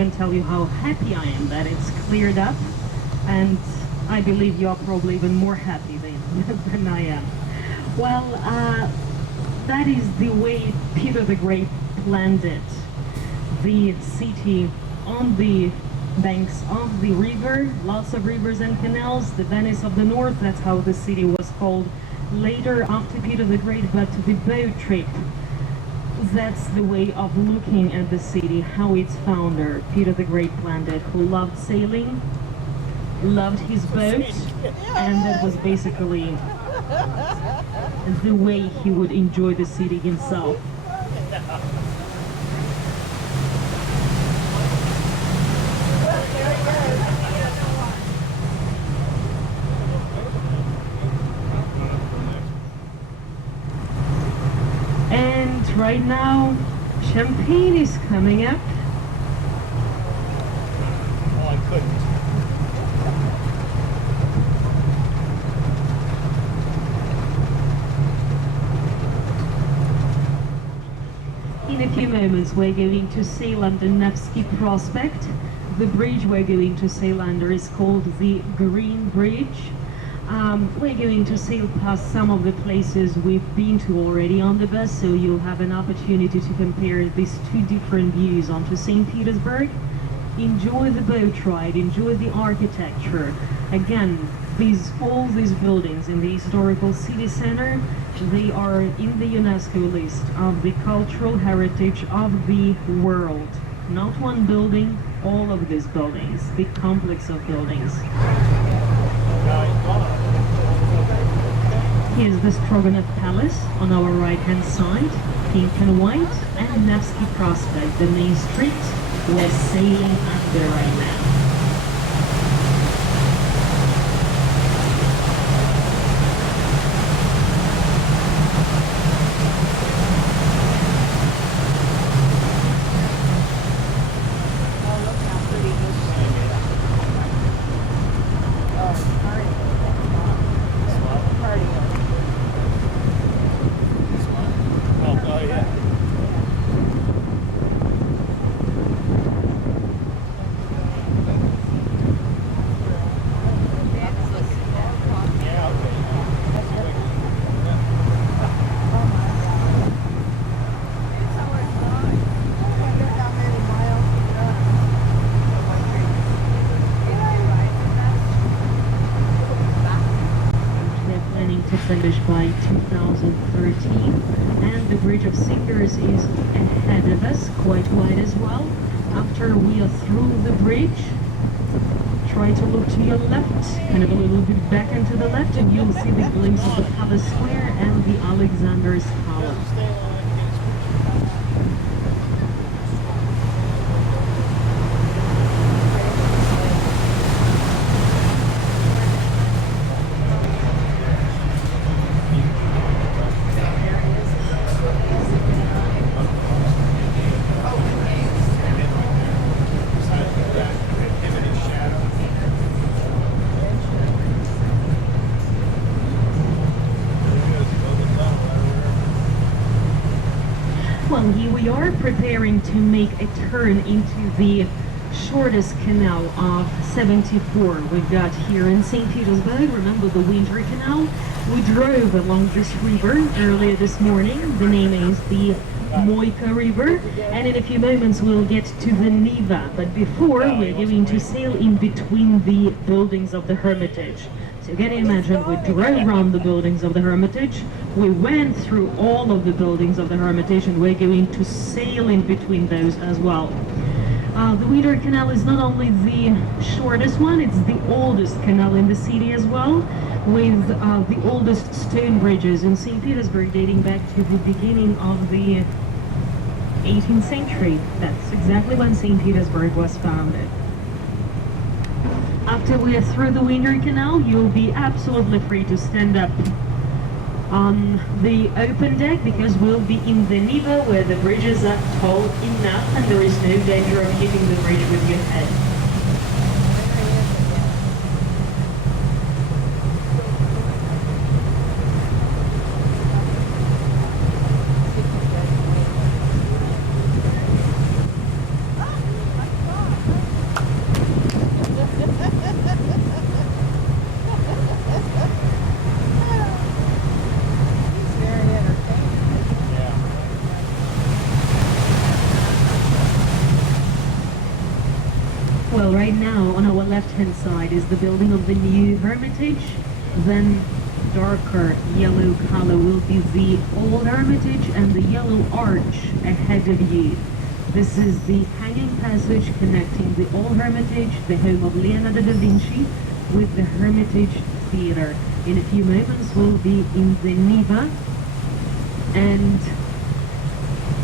even tell you how happy I am that it's cleared up, and I believe you are probably even more happy than I am. Well, that is the way Peter the Great planned it. The city on the banks of the river, lots of rivers and canals, the Venice of the North, that's how the city was called later after Peter the Great. But the boat trip, that's the way of looking at the city, how its founder, Peter the Great, planned it, who loved sailing, loved his boat, and that was basically the way he would enjoy the city himself. And right now, champagne is coming up. Oh, I couldn't. In a few moments, we're going to sail under Nevsky Prospect. The bridge we're going to sail under is called the Green Bridge. We're going to sail past some of the places we've been to already on the bus, so you'll have an opportunity to compare these two different views onto St. Petersburg. Enjoy the boat ride, enjoy the architecture. Again, all these buildings in the historical city center, they are in the UNESCO list of the cultural heritage of the world. Not one building, all of these buildings, the complex of buildings. Here's the Stroganoff Palace on our right-hand side, pink and white, and Nevsky Prospect, the main street we're sailing under right now. Finished by 2013, and the Bridge of Singers is ahead of us, quite wide as well. After we are through the bridge, try to look to your left, kind of a little bit back and to the left, and you'll see the glimpse of the Palace Square and the Alexander's Tower. Well, here we are preparing to make a turn into the shortest canal of 74 we've got here in St. Petersburg. Remember the Winter Canal? We drove along this river earlier this morning. The name is the Moika River, and in a few moments we'll get to the Neva. But before, we're going to sail in between the buildings of the Hermitage. So you can imagine we drove around the buildings of the Hermitage, we went through all of the buildings of the Hermitage, and we're going to sail in between those as well. The Winter Canal is not only the shortest one, it's the oldest canal in the city as well, with the oldest stone bridges in St. Petersburg dating back to the beginning of the 18th century. That's exactly when St. Petersburg was founded. After we are through the Winter Canal, you'll be absolutely free to stand up on the open deck, because we'll be in the Neva, where the bridges are tall enough and there is no danger of hitting the bridge with your head. left-hand side is the building of the new Hermitage. Then darker yellow color will be the old Hermitage and the yellow arch ahead of you. This is the hanging passage connecting the old Hermitage, the home of Leonardo da Vinci, with the Hermitage Theater. In a few moments we'll be in the Neva, and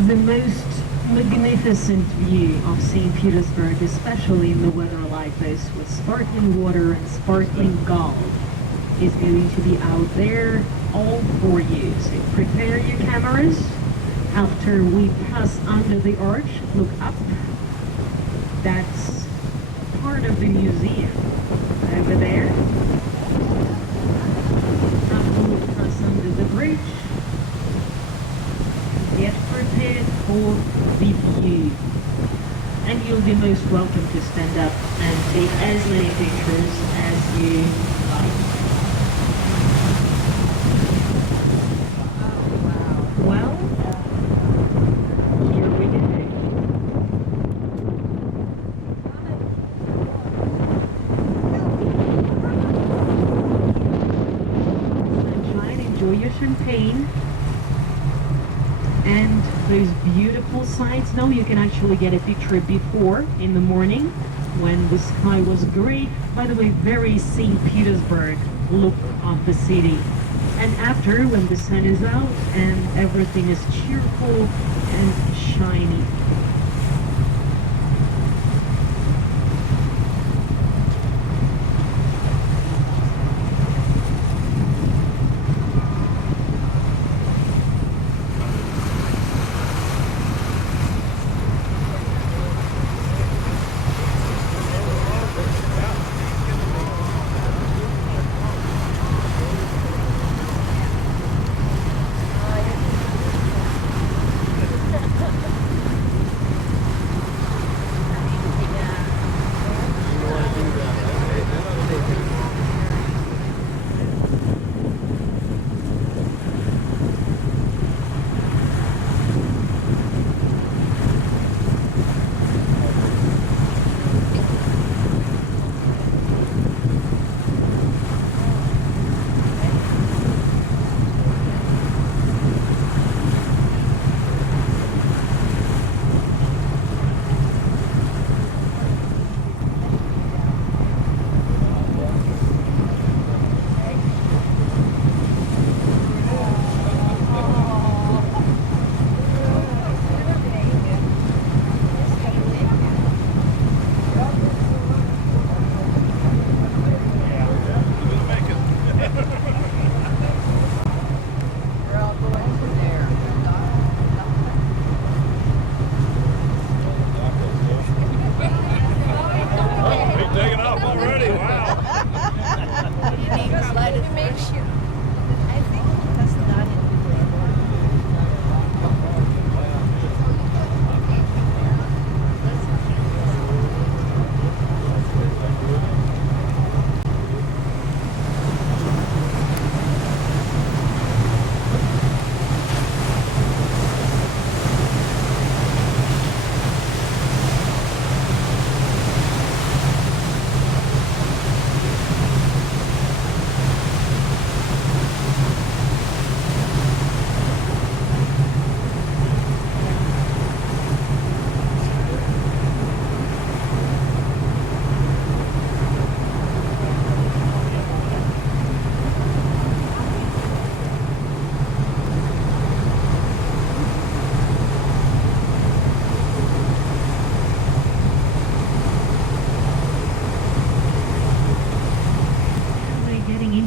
the most magnificent view of St. Petersburg, especially in the weather like this, with sparkling water and sparkling gold, is going to be out there all for you. So prepare your cameras. After we pass under the arch, look up. That's part of the museum over there. After we pass under the bridge, get prepared for the view. And you'll be most welcome to stand up and take as many pictures as you like. Well, here we go. Sunshine, enjoy your champagne. And those beautiful sights. Now you can actually get a picture before in the morning when the sky was gray. By the way, very St. Petersburg look of the city. And after, when the sun is out and everything is cheerful and shiny.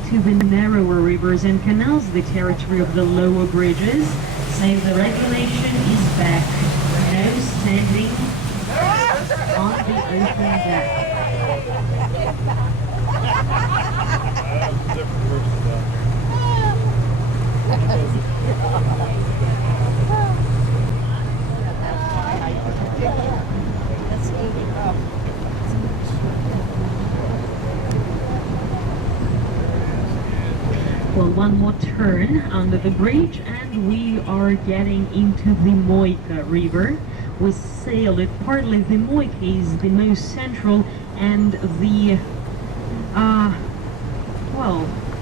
To the narrower rivers and canals, the territory of the lower bridges. So the regulation is back. No standing on the open deck. Well, one more turn under the bridge and we are getting into the Moika River. we sail it. Partly the Moika is the most central and the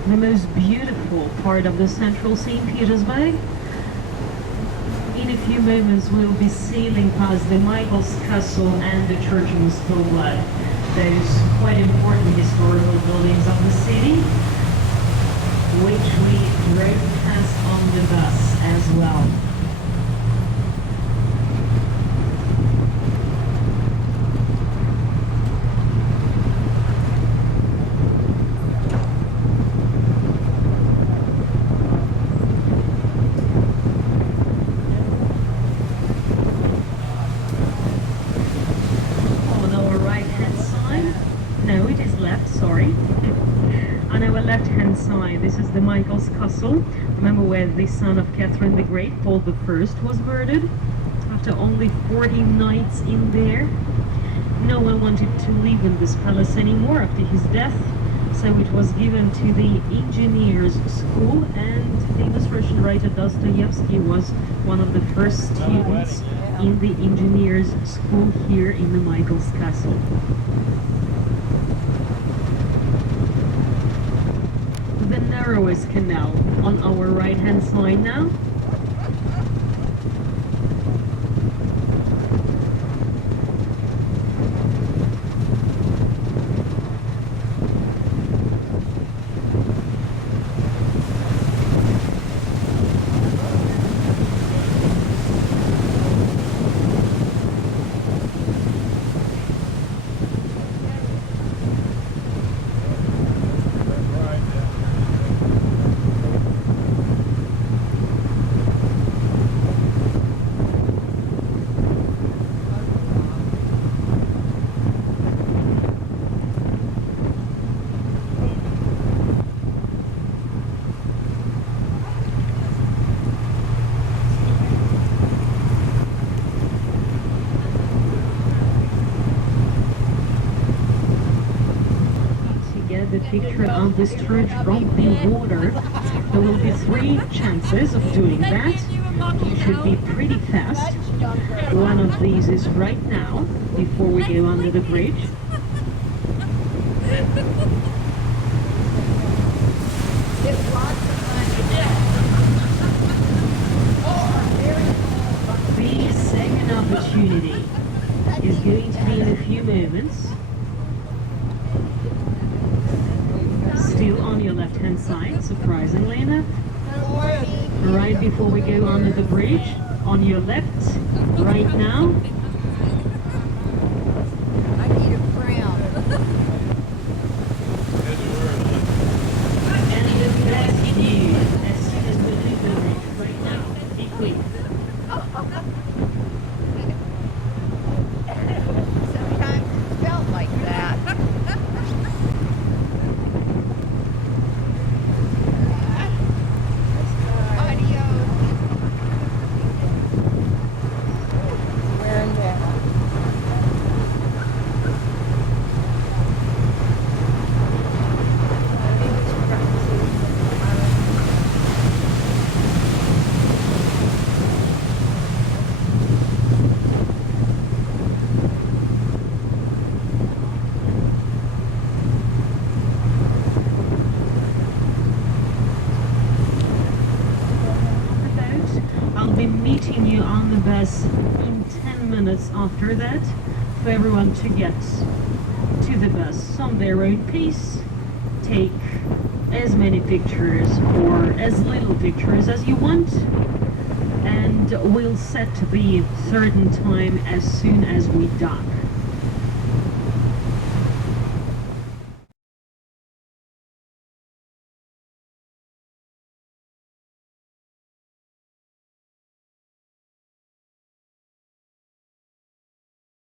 most beautiful part of the central St. Petersburg. In a few moments we'll be sailing past the Michael's Castle and the Church of Stola, those quite important historical buildings of the city, which we drove past on the bus as well. On our left-hand side, this is the Michael's Castle. Remember where the son of Catherine the Great, Paul I, was murdered? After only 40 nights in there. No one wanted to live in this palace anymore after his death, so it was given to the engineers' school, and famous Russian writer Dostoevsky was one of the first students in the engineers' school here in the Michael's Castle. The narrowest canal on our right hand side now. The picture of this church from the water. There will be 3 chances of doing that. You should be pretty fast. One of these is right now, before we go under the bridge. The second opportunity is going to be in a few moments. Still on your left-hand side, surprisingly enough. Right before we go under the bridge, on your left, right now. I need a crown. And the best view, as soon as we leave the bridge, right now. Be quick. Sometimes it's felt like that. I'll be meeting you on the bus in 10 minutes after that for everyone to get to the bus on their own pace. Take as many pictures or as little pictures as you want, and we'll set the certain time as soon as we dock.